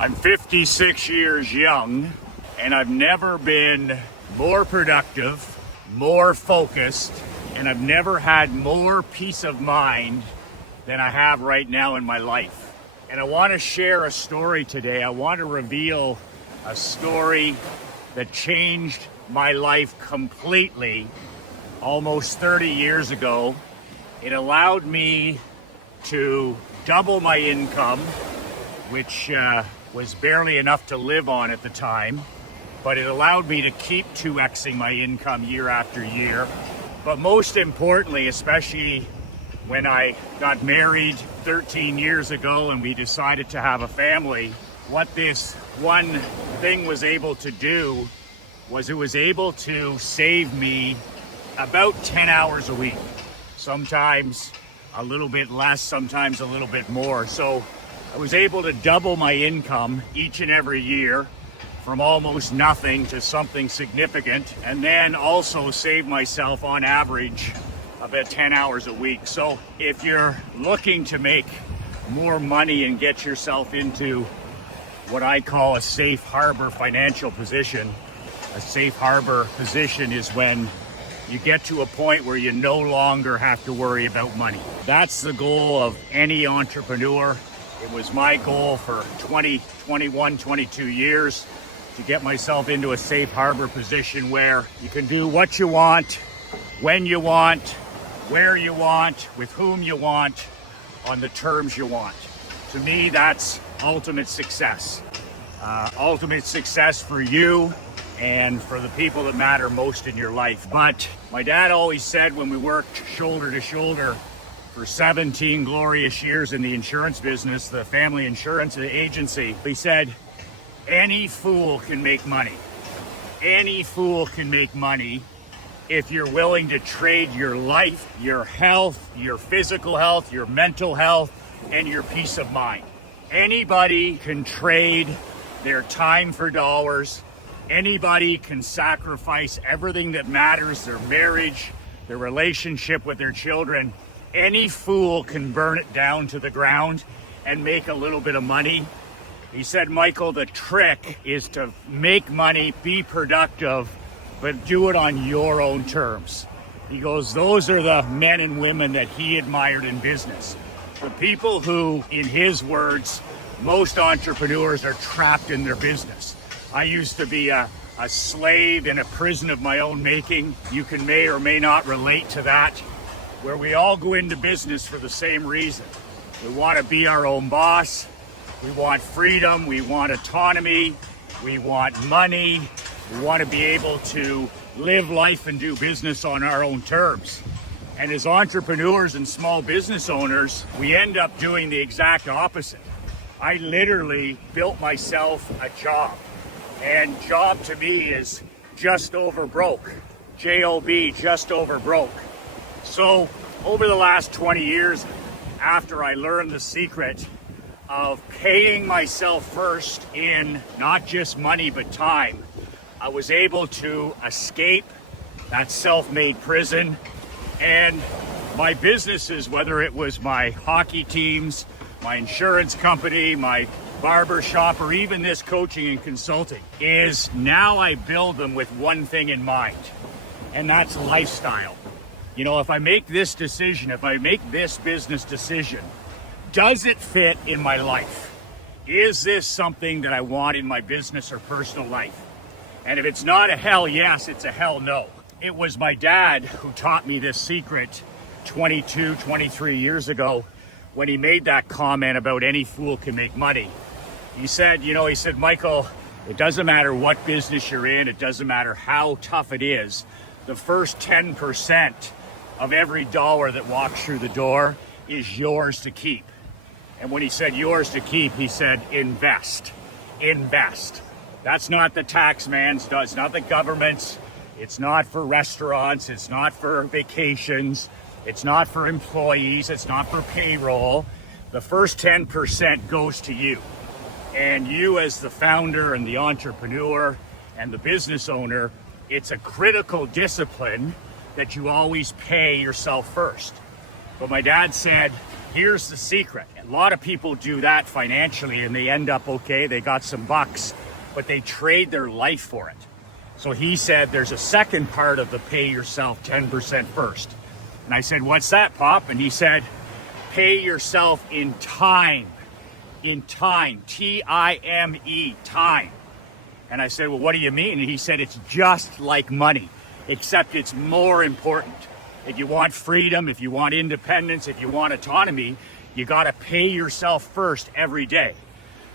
I'm 56 years young, and I've never been more productive, more focused, and I've never had more peace of mind than I have right now in my life. And I want to share a story today. I want to reveal a story that changed my life completely almost 30 years ago. It allowed me to double my income, which was barely enough to live on at the time, but it allowed me to keep 2xing my income year after year. But most importantly, especially when I got married 13 years ago and we decided to have a family, what this one thing was able to do was it was able to save me about 10 hours a week. Sometimes a little bit less, sometimes a little bit more. So I was able to double my income each and every year from almost nothing to something significant, and then also save myself on average about 10 hours a week. So if you're looking to make more money and get yourself into what I call a safe harbor financial position, a safe harbor position is when you get to a point where you no longer have to worry about money. That's the goal of any entrepreneur. It was my goal for 20, 21, 22 years to get myself into a safe harbor position where you can do what you want, when you want, where you want, with whom you want, on the terms you want. To me, that's ultimate success. Ultimate success for you and for the people that matter most in your life. But my dad always said when we worked shoulder to shoulder for 17 glorious years in the insurance business, the family insurance agency, he said, any fool can make money. Any fool can make money if you're willing to trade your life, your health, your physical health, your mental health, and your peace of mind. Anybody can trade their time for dollars. Anybody can sacrifice everything that matters, their marriage, their relationship with their children. Any fool can burn it down to the ground and make a little bit of money. He said, Michael, the trick is to make money, be productive, but do it on your own terms. He goes, those are the men and women that he admired in business. The people who, in his words, most entrepreneurs are trapped in their business. I used to be a slave in a prison of my own making. You may or may not relate to that, where we all go into business for the same reason. We want to be our own boss. We want freedom. We want autonomy. We want money. We want to be able to live life and do business on our own terms. And as entrepreneurs and small business owners, we end up doing the exact opposite. I literally built myself a job. And job to me is just over broke. J-O-B, just over broke. So over the last 20 years, after I learned the secret of paying myself first in not just money but time, I was able to escape that self-made prison. And my businesses, whether it was my hockey teams, my insurance company, my barber shop, or even this coaching and consulting, is now I build them with one thing in mind, and that's lifestyle. You know, if I make this decision, if I make this business decision, does it fit in my life? Is this something that I want in my business or personal life? And if it's not a hell yes, it's a hell no. It was my dad who taught me this secret 22, 23 years ago when he made that comment about any fool can make money. He said, Michael, it doesn't matter what business you're in, it doesn't matter how tough it is, the first 10% of every dollar that walks through the door is yours to keep. And when he said yours to keep, he said invest. Invest. That's not the tax man's, it's not the government's, it's not for restaurants, it's not for vacations, it's not for employees, it's not for payroll. The first 10% goes to you. And you as the founder and the entrepreneur and the business owner, it's a critical discipline that you always pay yourself first. But my dad said, Here's the secret. A lot of people do that financially and they end up okay, they got some bucks, but they trade their life for it. So he said there's a second part of the pay yourself 10% first. And I said, what's that, Pop? And he said, pay yourself in time. In time. T-I-M-E, time. And I said, well, what do you mean? And he said, it's just like money, except it's more important. If you want freedom, if you want independence, if you want autonomy, you got to pay yourself first every day.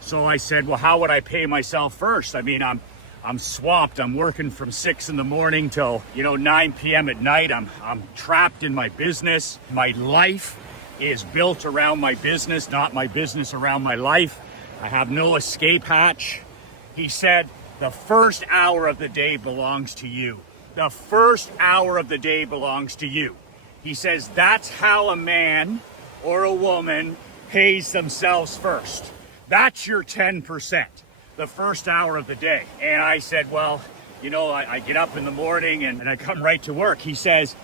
So I said, well, how would I pay myself first? I mean, I'm swamped. I'm working from 6 in the morning till 9 p.m. at night. I'm trapped in my business. My life is built around my business, not my business around my life. I have no escape hatch. He said, the first hour of the day belongs to you. The first hour of the day belongs to you. He says, that's how a man or a woman pays themselves first. That's your 10%, the first hour of the day. And I said, well, I get up in the morning and I come right to work. He says,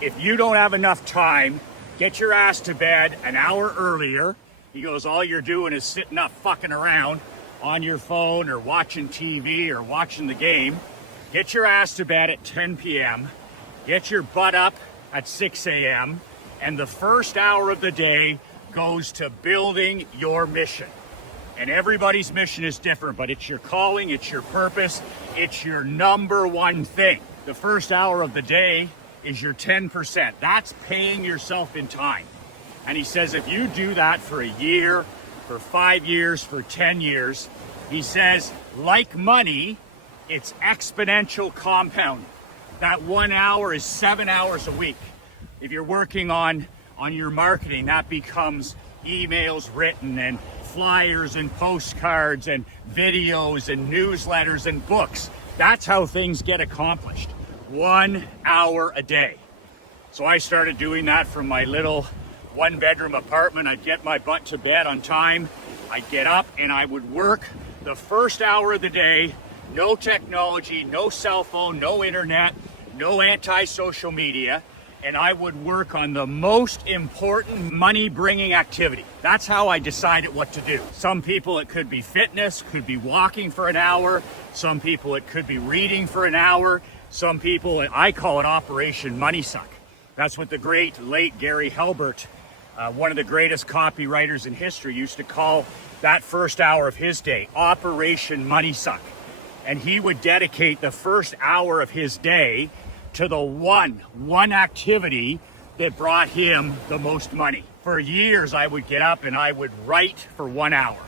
if you don't have enough time, get your ass to bed an hour earlier. He goes, all you're doing is sitting up fucking around on your phone or watching TV or watching the game. Get your ass to bed at 10 p.m. Get your butt up at 6 a.m. And the first hour of the day goes to building your mission. And everybody's mission is different, but it's your calling, it's your purpose, it's your number one thing. The first hour of the day is your 10%. That's paying yourself in time. And he says, if you do that for a year, for 5 years, for 10 years, he says, like money, it's exponential compounding. That 1 hour is 7 hours a week. If you're working on your marketing, that becomes emails written and flyers and postcards and videos and newsletters and books. That's how things get accomplished. 1 hour a day. So I started doing that from my little 1-bedroom apartment. I'd get my butt to bed on time. I'd get up and I would work the first hour of the day. No technology, no cell phone, no internet, no anti-social media. And I would work on the most important money-bringing activity. That's how I decided what to do. Some people, it could be fitness, could be walking for an hour. Some people, it could be reading for an hour. Some people, I call it Operation Money Suck. That's what the great late Gary Halbert, one of the greatest copywriters in history, used to call that first hour of his day, Operation Money Suck. And he would dedicate the first hour of his day to the one activity that brought him the most money. For years, I would get up and I would write for 1 hour.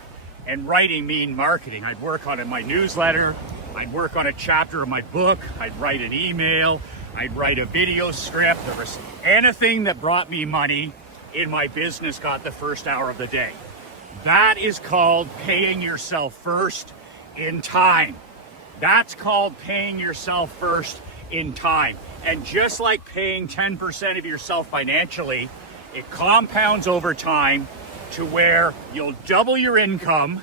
And writing mean marketing. I'd work on my newsletter. I'd work on a chapter of my book. I'd write an email. I'd write a video script. There was anything that brought me money in my business got the first hour of the day. That is called paying yourself first in time. That's called paying yourself first in time. And just like paying 10% of yourself financially, it compounds over time to where you'll double your income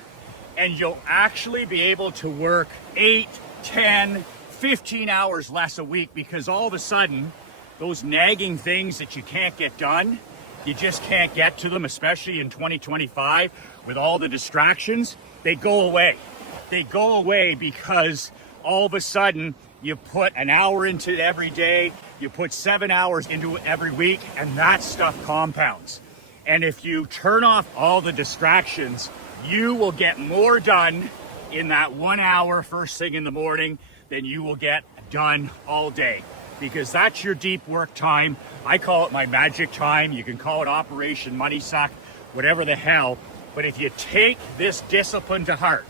and you'll actually be able to work 8, 10, 15 hours less a week, because all of a sudden those nagging things that you can't get done, you just can't get to them, especially in 2025 with all the distractions, they go away. They go away because all of a sudden you put an hour into it every day, you put 7 hours into it every week, and that stuff compounds. And if you turn off all the distractions, you will get more done in that 1 hour first thing in the morning than you will get done all day, because that's your deep work time. I call it my magic time. You can call it Operation Money Suck, whatever the hell. But if you take this discipline to heart,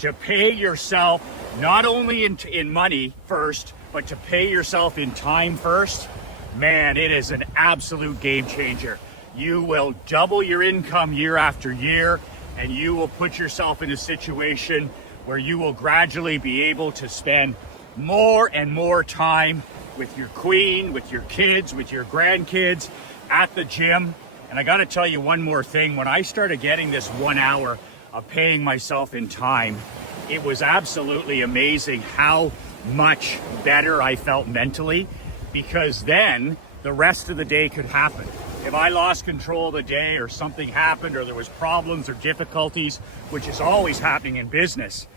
to pay yourself not only in money first, but to pay yourself in time first, man, it is an absolute game changer. You will double your income year after year, and you will put yourself in a situation where you will gradually be able to spend more and more time with your queen, with your kids, with your grandkids, at the gym. And I got to tell you one more thing. When I started getting this 1 hour of paying myself in time, it was absolutely amazing how much better I felt mentally, because then the rest of the day could happen. If I lost control of the day or something happened or there was problems or difficulties, which is always happening in business,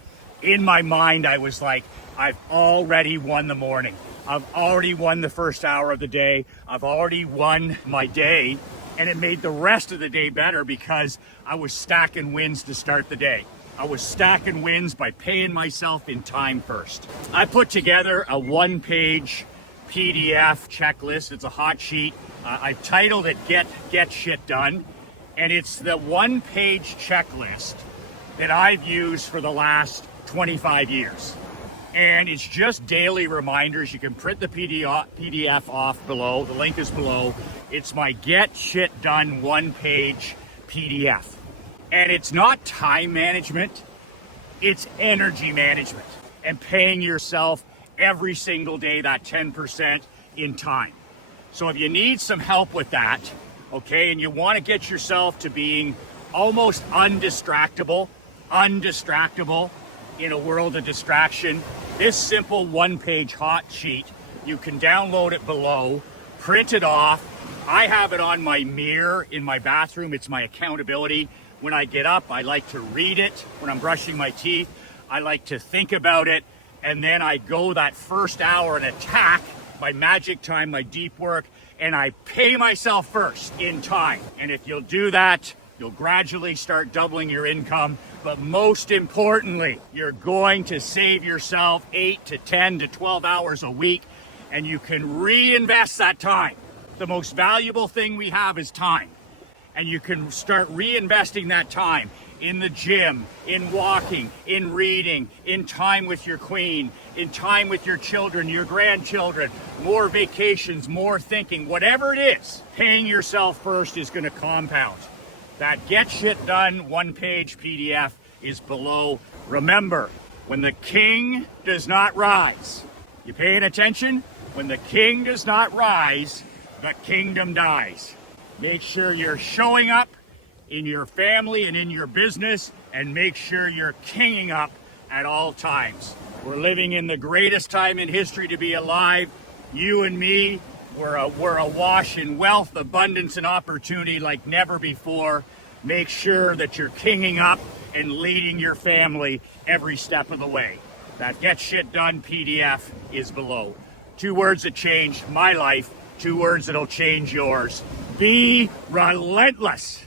in my mind I was like, I've already won the morning. I've already won the first hour of the day. I've already won my day. And it made the rest of the day better because I was stacking wins to start the day. I was stacking wins by paying myself in time first. I put together a one-page PDF checklist. It's a hot sheet. I've titled it Get Shit Done. And it's the one-page checklist that I've used for the last 25 years. And it's just daily reminders. You can print the PDF off below. The link is below. It's my Get Shit Done one-page PDF. And it's not time management. It's energy management and paying yourself every single day that 10% in time. So if you need some help with that, okay, and you want to get yourself to being almost undistractable in a world of distraction, this simple one-page hot sheet, you can download it below, print it off. I have it on my mirror in my bathroom. It's my accountability. When I get up, I like to read it. When I'm brushing my teeth, I like to think about it. And then I go that first hour and attack my magic time, my deep work, and I pay myself first in time. And if you'll do that, you'll gradually start doubling your income. But most importantly, you're going to save yourself 8 to 10 to 12 hours a week, and you can reinvest that time. The most valuable thing we have is time. And you can start reinvesting that time in the gym, in walking, in reading, in time with your queen, in time with your children, your grandchildren, more vacations, more thinking, whatever it is, paying yourself first is going to compound. That Get Shit Done one-page PDF is below. Remember, when the king does not rise, you paying attention? When the king does not rise, the kingdom dies. Make sure you're showing up in your family and in your business, and make sure you're kinging up at all times. We're living in the greatest time in history to be alive. You and me, we're awash in wealth, abundance, and opportunity like never before. Make sure that you're kinging up and leading your family every step of the way. That Get Shit Done PDF is below. 2 words that changed my life, 2 words that'll change yours. Be relentless.